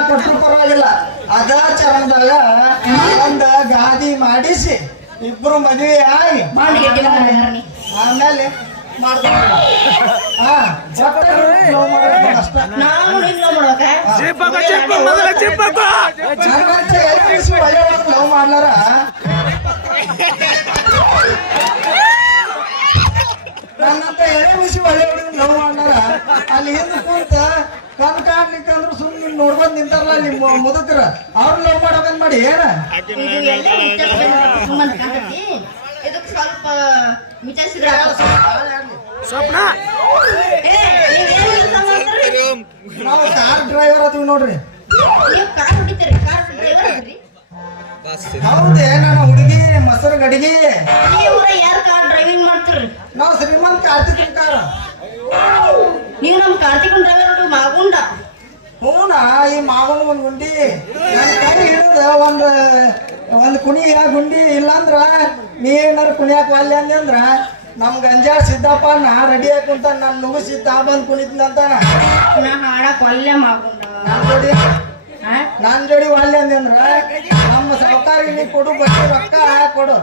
ಕೊಟ್ಟರು ಪರವಾಗಿಲ್ಲ. ಅದ ಚರಣದಾಗ ಒಂದ ಗಾದಿ ಮಾಡಿಸಿ ಇಬ್ರು ಮದುವೆ ಆಗಿ ಆಮೇಲೆ ನನ್ನಂತ ಲವ್ ಮಾಡ್ಲಾರ? ಎಳೆ ಬಿಸಿ ಒಳ್ಳೆ ಹುಡುಗ ಲವ್ ಮಾಡ್ಲಾರ? ಅಲ್ಲಿ ಹಿಂದೆ ಕುಂತ ಕಣ್ ಕಾಡ್ಲಿಕ್ಕಂದ್ರು ಸುಮ್ಮನೆ ನೋಡ್ಕೊಂಡ್ ನಿಂತಾರಲ್ಲ ನಿಮ್ ಮುದುಕರ. ಅವ್ರ ಲವ್ ಮಾಡ್ಬೇಕಂತ ಮಾಡಿ ಏನ? ಇದು ಎಲ್ಲ ವಿಚಾರಿಸಿದ್ರೆ ಸುಮ್ಮನೆ ಕಾಣ್ತೈತಿ ಇದಕ್ಕೆ ಸ್ವಲ್ಪ ವಿಚಾರಿಸಿದ್ರೆ ಸ್ವಪ್ನ? ನಾವು ಕಾರ್ ಡ್ರೈವರ್ ಅದೀವಿ ನೋಡ್ರಿ. ನೀವು ಕಾರ್ ಹೊಡಿತೀರಿ ಕಾರ್ ಡ್ರೈವರ್ ಅದ್ರಿ? ಹೌದೇ ನಾನು ಹುಡುಗಿ ಮೊಸರು ಗಡಿಗೆ. ಊರ ಯಾರು ಕಾರ್ ಡ್ರೈವಿಂಗ್ ಮಾಡ್ತೀರಿ ನಾವು ಶ್ರೀಮಂತ ಕಾರ್ತಿಕ್ ಕಾರ ನೀವು ನಮ್ಮ ಕಾರ್ತಿಕ್ ಡ್ರೈವರ್ ಮಾಗುಂಡ. ಈ ಮಾವನ ಒಂದು ಗುಂಡಿ. ನನ್ನ ಕೈ ಹಿಡಿದ ಒಂದ್ ಒಂದ್ ಕುಣಿ ಗುಂಡಿ ಇಲ್ಲಾಂದ್ರ ನೀ ಏನಾರ ಕುಣಿಯಾಕ ಅಲ್ಲಿ ಅಂದ್ರ ನಮ್ ಗಂಜಾ ಸಿದ್ದಪ್ಪ ನಾ ರೆಡಿ ಕುಂತ ನನ್ ನುಗ್ಗಿಸಿ ತಾ ಬಂದ್ ಕುಣಿತಂತಾನ ನಾ ಹಾಡಕ್ ಒಲ್ಲೆ ಮಾಗುಂಡ ನಾನ್ ಜೋಡಿ? ನಾನ್ ಒಲ್ಲೆ ಅಂದ್ರ ನಮ್ಮ ಸಾವುಕಾರ ನೀ ಕೊಡು ಬಟ್ಟೆ ರೊಕ್ಕ ಕೊಡು.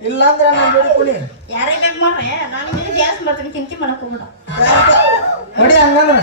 ಇಲ್ಲಾಂದ್ರ ನನ್ನ ಜೋಡಿ ಕುಣಿ. ಯಾರೇ ಮಾಡ್ರೆ ನಾನು ಜಾಸ್ತಿ ಮಾಡ್ತೀನಿ ಚಿಂತೆ ಮಾಡಕ್ ಹೋಗ್ಬೇಡ. ಹೊಡಿ ಹಂಗಂದ್ರ.